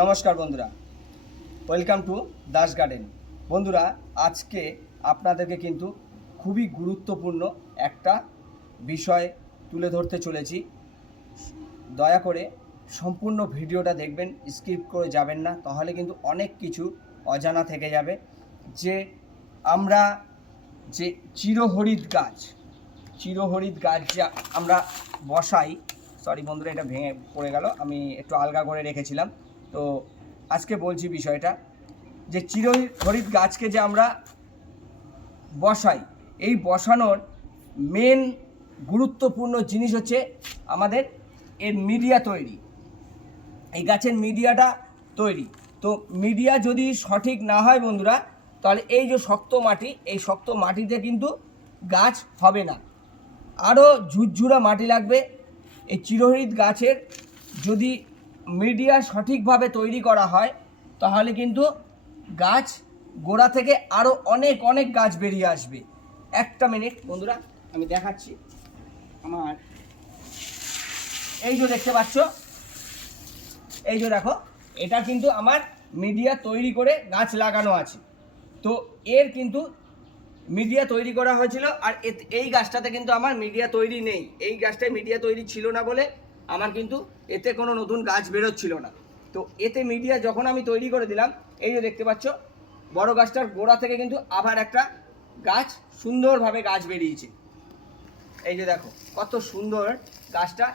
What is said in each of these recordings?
নমস্কার বন্ধুরা। Welcome to Das garden বন্ধুরা, আজকে আপনাদেরকে কিন্তু খুবই গুরুত্বপূর্ণ একটা বিষয় তুলে ধরতে চলেছি। দয়া করে সম্পূর্ণ ভিডিওটা দেখবেন, স্কিপ করে যাবেন না, তাহলে কিন্তু অনেক কিছু অজানা থেকে যাবে। যে আমরা যে চিরহরিত গাছ চিরহরিত গাছ যে আমরা বসাই সরি বন্ধুরা, এটা ভেঙে পড়ে গেল, আমি একটু আলগা করে রেখেছিলাম। তো আজকে বলছি বিষয়টা যে চিরহরিত গাছকে যে আমরা বসাই, এই বসানোর মেন গুরুত্বপূর্ণ জিনিস হচ্ছে আমাদের এর মিডিয়া তৈরি। এই গাছের মিডিয়াটা তৈরি। তো মিডিয়া যদি সঠিক না হয় বন্ধুরা, তাহলে এই যে শক্ত মাটি, এই শক্ত মাটিতে কিন্তু গাছ হবে না। আরও ঝুরঝুরা মাটি লাগবে। এই চিরহরিত গাছের যদি মিডিয়া সঠিকভাবে তৈরি করা হয়, তাহলে কিন্তু গাছ গোড়া থেকে আরও অনেক অনেক গাছ বেরিয়ে আসবে। একটা মিনিট বন্ধুরা, আমি দেখাচ্ছি আমার। এই যে দেখতে পাচ্ছ, এই যে দেখো, এটা কিন্তু আমার মিডিয়া তৈরি করে গাছ লাগানো আছে। তো এর কিন্তু মিডিয়া তৈরি করা হয়েছিল, আর এই গাছটাতে কিন্তু আমার মিডিয়া তৈরি নেই। এই গাছটায় মিডিয়া তৈরি ছিল না বলে আমার কিন্তু এতে কোনো নতুন গাছ বেরোচ্ছিল না। তো এতে মিডিয়া যখন আমি তৈরি করে দিলাম, এই যে দেখতে পাচ্ছ, বড় গাছটার গোড়া থেকে কিন্তু আবার একটা গাছ সুন্দরভাবে গাছ বেরিয়েছে। এই যে দেখো, কত সুন্দর গাছটা।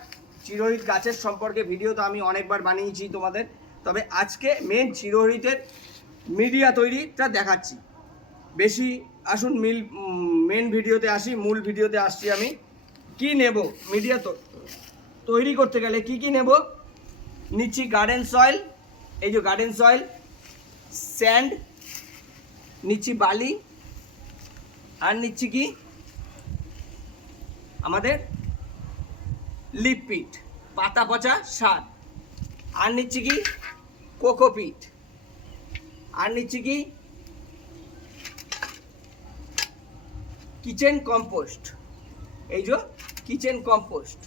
চিরহরিত গাছের সম্পর্কে ভিডিও তো আমি অনেকবার বানিয়েছি তোমাদের, তবে আজকে মেন চিরহরিতের মিডিয়া তৈরিটা দেখাচ্ছি। বেশি আসুন মিল মেন ভিডিওতে আসি, মূল ভিডিওতে আসছি আমি। কি নেব মিডিয়া তো? তৈরি করতে গেলে কি কি নেব? নিচ্ছি গার্ডেন সয়েল এই যে গার্ডেন সয়েল স্যান্ড নিচ্ছি বালি, আর নিচ্ছি কি? আমাদের লিপিট পাতা পচা সার। আর নিচ্ছি কি? কোকোপিট আর নিচ্ছি কি? কিচেন কম্পোস্ট এই যে কিচেন কম্পোস্ট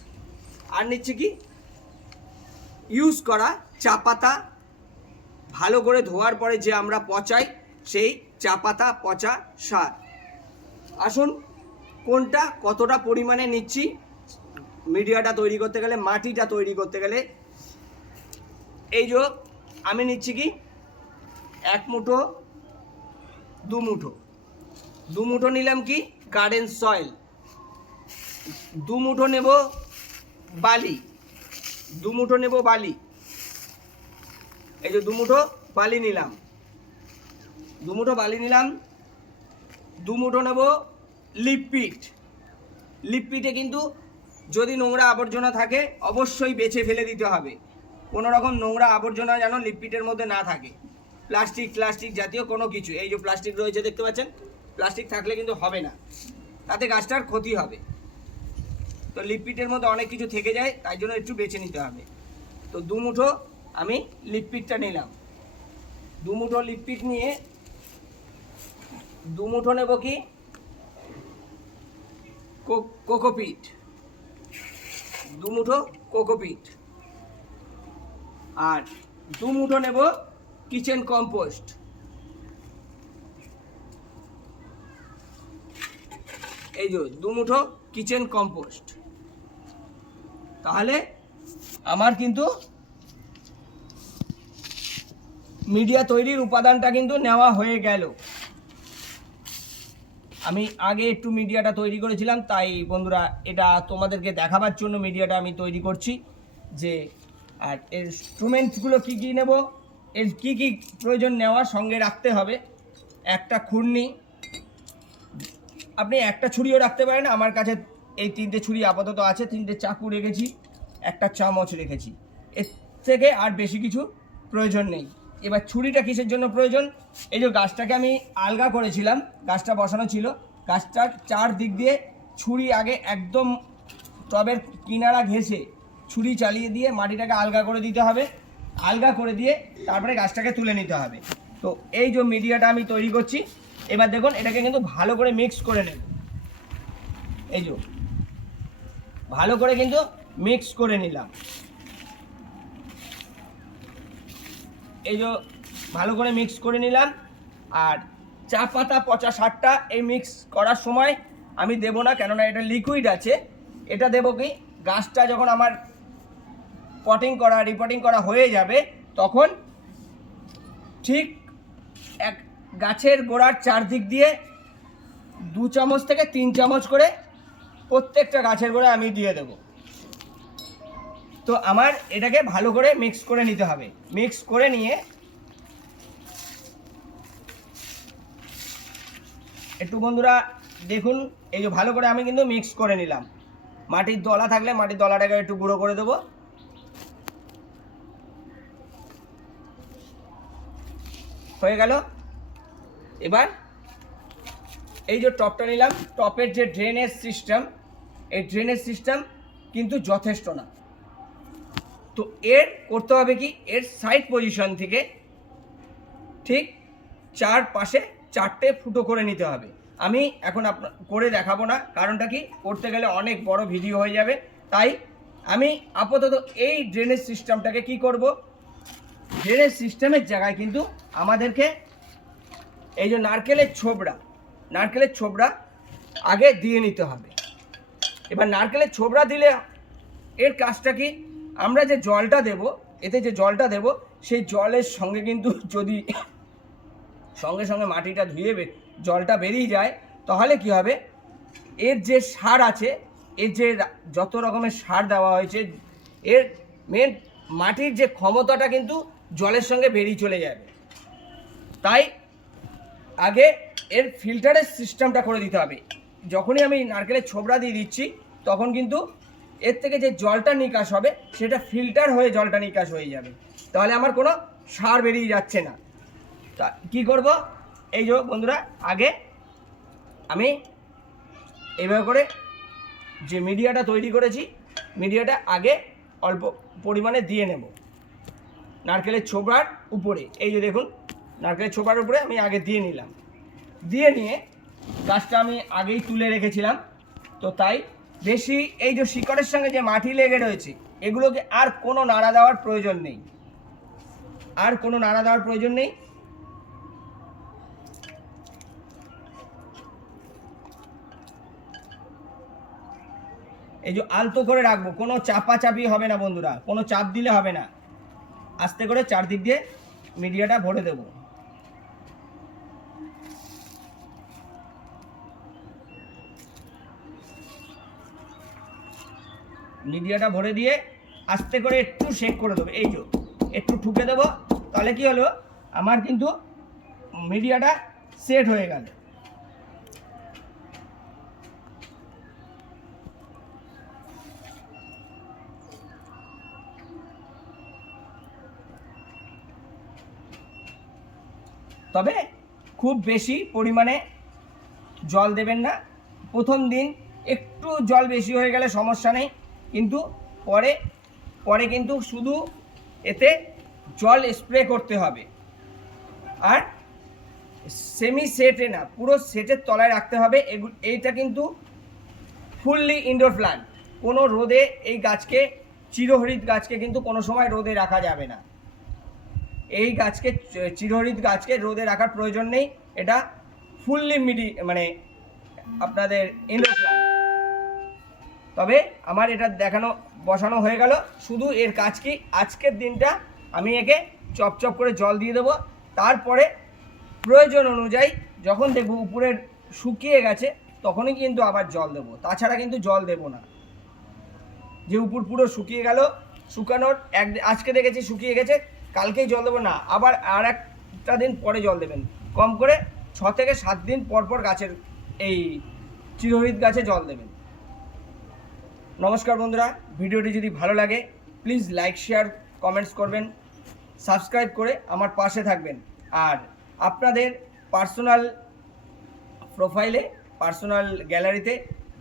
আর নিচ্ছি কি? ইউজ করা চা পাতা। ভালো করে ধোয়ার পরে যে আমরা পচাই, সেই চা পাতা, পচা সার। আসুন, কোনটা কতটা পরিমাণে নিচ্ছি? মিডিয়াটা তৈরি করতে গেলে, মাটিটা তৈরি করতে গেলে। এই যে আমি নিচ্ছি কি? এক মুঠো, দু মুঠো। দু মুঠো নিলাম কি? গার্ডেন সয়েল দু মুঠো নেব বালি। দু মুঠো নেব বালি। এই যে দু মুঠো বালি নিলাম। দু মুঠো বালি নিলাম। দু মুঠো নেব লিপিট লিপিটে কিন্তু যদি নোংরা আবর্জনা থাকে, অবশ্যই বেছে ফেলে দিতে হবে। কোনো রকম নোংরা আবর্জনা যেন লিপিটের মধ্যে না থাকে। প্লাস্টিক প্লাস্টিক জাতীয় কোনো কিছু। এই যে প্লাস্টিক রয়েছে, দেখতে পাচ্ছেন? প্লাস্টিক থাকলে কিন্তু হবে না। তাতে গাছটার ক্ষতি হবে। তো লিপিটের মধ্যে অনেক কিছু থেকে যায়, তাই জন্য একটু বেছে নিতে হবে। তো দু মুঠো আমি লিপিটটা নিলাম। দু মুঠো লিপিট নিয়ে দু মুঠো নেব কি? Co- cocopeat. দু মুঠো কোকোপিট। আর দু মুঠো নেব কিচেন কম্পোস্ট। এই যে, দু মুঠো কিচেন কম্পোস্ট। তাহলে আমার কিন্তু মিডিয়া তৈরির উপাদানটা কিন্তু নেওয়া হয়ে গেল। আমি আগে একটু মিডিয়াটা তৈরি করেছিলাম, তাই বন্ধুরা এটা তোমাদেরকে দেখাবার জন্য মিডিয়াটা আমি তৈরি করছি যে, আর ইনস্ট্রুমেন্টসগুলো কী কী নেব, এর কী কী প্রয়োজন নেওয়া সঙ্গে রাখতে হবে। একটা খুরনি আপনি একটা ছুরিও রাখতে পারেন, আমার কাছে এই তিনটে ছুরি আপাতত আছে, তিনটে চাকু রেখেছি, একটা চামচ রেখেছি। এর থেকে আর বেশি কিছু প্রয়োজন নেই। এবার ছুরিটা কিসের জন্য প্রয়োজন? এই যে গাছটাকে আমি আলগা করেছিলাম, গাছটা বসানো ছিল, গাছটার চার দিক দিয়ে ছুরি আগে একদম টবের কিনারা ঘেঁষে ছুরি চালিয়ে দিয়ে মাটিটাকে আলগা করে দিতে হবে। আলগা করে দিয়ে তারপরে গাছটাকে তুলে নিতে হবে। তো এই যে মিডিয়াটা আমি তৈরি করছি, এবার দেখুন এটাকে কিন্তু ভালো করে মিক্স করে নেব। এই যে ভালো করে কিন্তু মিক্স করে নিলাম। এই যে ভালো করে মিক্স করে নিলাম, আর চা পাতা পচা সারটা এই মিক্স করার সময় আমি দেবো না, কেননা এটা লিকুইড আছে। এটা দেবো কি? গাছটা যখন আমার পটিং করা রিপোর্টিং করা হয়ে যাবে, তখন ঠিক এক গাছের গোড়ার চারদিক দিয়ে দু চামচ থেকে তিন চামচ করে প্রত্যেকটা গাছের গোড়ায় আমি দিয়ে দেব। তো আমার এটাকে ভালো করে মিক্স করে নিতে হবে। মিক্স করে নিয়ে একটু বন্ধুরা দেখুন, এই যে ভালো করে আমি কিন্তু মিক্স করে নিলাম। মাটির দলা থাকলে মাটির দলাটাকে একটু গুঁড়ো করে দেবো। হয়ে গেল। এবার এই যে টপটা নিলাম, টপের যে ড্রেনেজ সিস্টেম এই ড্রেনেজ সিস্টেম কিন্তু যথেষ্ট না। তো এর করতে হবে কি? এর সাইড পজিশন থেকে ঠিক চার পাশে চারটে ফুটো করে নিতে হবে। আমি এখন আপনার করে দেখাবো না, কারণটা কি? করতে গেলে অনেক বড় ভিডিও হয়ে যাবে। তাই আমি আপাতত এই ড্রেনেজ সিস্টেমটাকে কি করব? ড্রেনেজ সিস্টেমের জায়গায় কিন্তু আমাদেরকে এই যে নারকেলের ছোবড়া নারকেলের ছোবড়া আগে দিয়ে নিতে হবে। এবার নারকেলের ছোবড়া দিলে এর কাজটা কি? আমরা যে জলটা দেব, এতে যে জলটা দেব, সেই জলের সঙ্গে কিন্তু যদি সঙ্গে সঙ্গে মাটিটা ধুয়ে জলটা বেরিয়ে যায়, তাহলে কি হবে? এর যে সার আছে, এর যে যত রকমের সার দেওয়া হয়েছে, এর মেন মাটির যে ক্ষমতাটা কিন্তু জলের সঙ্গে বেরিয়ে চলে যাবে। তাই আগে এর ফিল্টারের সিস্টেমটা করে দিতে হবে। যখনই আমি নারকেলের ছোবড়া দিয়ে দিচ্ছি, তখন কিন্তু এর থেকে যে জলটা নিকাশ হবে, সেটা ফিল্টার হয়ে জলটা নিকাশ হয়ে যাবে। তাহলে আমার কোনো সার বেরিয়ে যাচ্ছে না। তা কী করব? এই যে বন্ধুরা, আগে আমি এইভাবে করে যে মিডিয়াটা তৈরি করেছি, মিডিয়াটা আগে অল্প পরিমাণে দিয়ে নেব। নারকেলের ছোবড়ার উপরে, এই যে দেখুন, নারকেলের ছোবড়ার উপরে আমি আগে দিয়ে নিলাম। দিয়ে নিয়ে গাছটা আমি আগেই তুলে রেখেছিলাম। তো তাই বেশি এই যে শিকড়ের সঙ্গে যে মাটি লেগে রয়েছে, এগুলোকে আর কোনো নাড়া দেওয়ার প্রয়োজন নেই। আর কোনো নাড়া দেওয়ার প্রয়োজন নেই। এই যে আলতো করে রাখব, কোনো চাপা চাপি হবে না বন্ধুরা, কোনো চাপ দিলে হবে না। আস্তে করে চারদিক দিয়ে মিডিয়াটা ভরে দেবো। মিডিয়াটা ভরে দিয়ে আস্তে করে একটু শেক করে দেবো। এই যে, একটু ঠুকে দেবো। তাহলে কি হলো? আমার কিন্তু মিডিয়াটা সেট হয়ে গেল। তবে খুব বেশি পরিমাণে জল দেবেন না। প্রথম দিন একটু জল বেশি হয়ে গেলে সমস্যা নেই। কিন্তু পরে পরে কিন্তু শুধু এতে জল স্প্রে করতে হবে। আর সেমি সেটে না, পুরো সেটের তলায় রাখতে হবে। এইটা কিন্তু ফুললি ইনডোর প্ল্যান্ট কোনো রোদে এই গাছকে চিরহরিত গাছকে কিন্তু কোনো সময় রোদে রাখা যাবে না। এই গাছকে চিরহরিত গাছকে রোদে রাখার প্রয়োজন নেই। এটা ফুললি মিডি মানে আপনাদের ইনডোর প্ল্যান্ট তবে আমার এটা দেখানো, বসানো হয়ে গেল। শুধু এর কাজ কি? আজকের দিনটা আমি একে চপচপ করে জল দিয়ে দেবো। তারপরে প্রয়োজন অনুযায়ী যখন দেখব উপরের শুকিয়ে গেছে, তখনই কিন্তু আবার জল দেবো। তাছাড়া কিন্তু জল দেবো না। যে উপর পুরো শুকিয়ে গেল, শুকানোর এক, আজকে দেখেছি শুকিয়ে গেছে, কালকেই জল দেবো না। আবার আর একটা দিন পরে জল দেবেন। কম করে ছ থেকে সাত দিন পর পর গাছের এই চিরহরিত গাছে জল দেবেন। নমস্কার বন্ধুরা, ভিডিওটি যদি ভালো লাগে প্লিজ লাইক শেয়ার কমেন্টস করবেন সাবস্ক্রাইব করে আমার পাশে থাকবেন। আর আপনাদের পার্সোনাল প্রোফাইলে পার্সোনাল গ্যালারিতে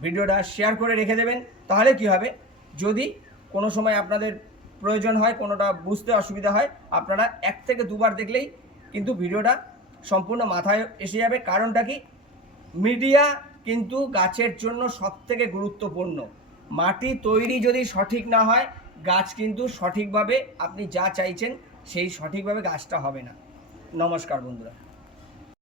ভিডিওটা শেয়ার করে রেখে দেবেন, তাহলে কি হবে? যদি কোনো সময় আপনাদের প্রয়োজন হয়, কোনোটা বুঝতে অসুবিধা হয়, আপনারা এক থেকে দুবার দেখলেই কিন্তু ভিডিওটা সম্পূর্ণ মাথায় এসে যাবে। কারণটা কি? মিডিয়া কিন্তু গাছের জন্য সবথেকে গুরুত্বপূর্ণ। মাটি তৈরি যদি সঠিক না হয়, গাছ কিন্তু সঠিকভাবে আপনি যা চাইছেন, সেই সঠিকভাবে গাছটা হবে না। নমস্কার বন্ধুরা।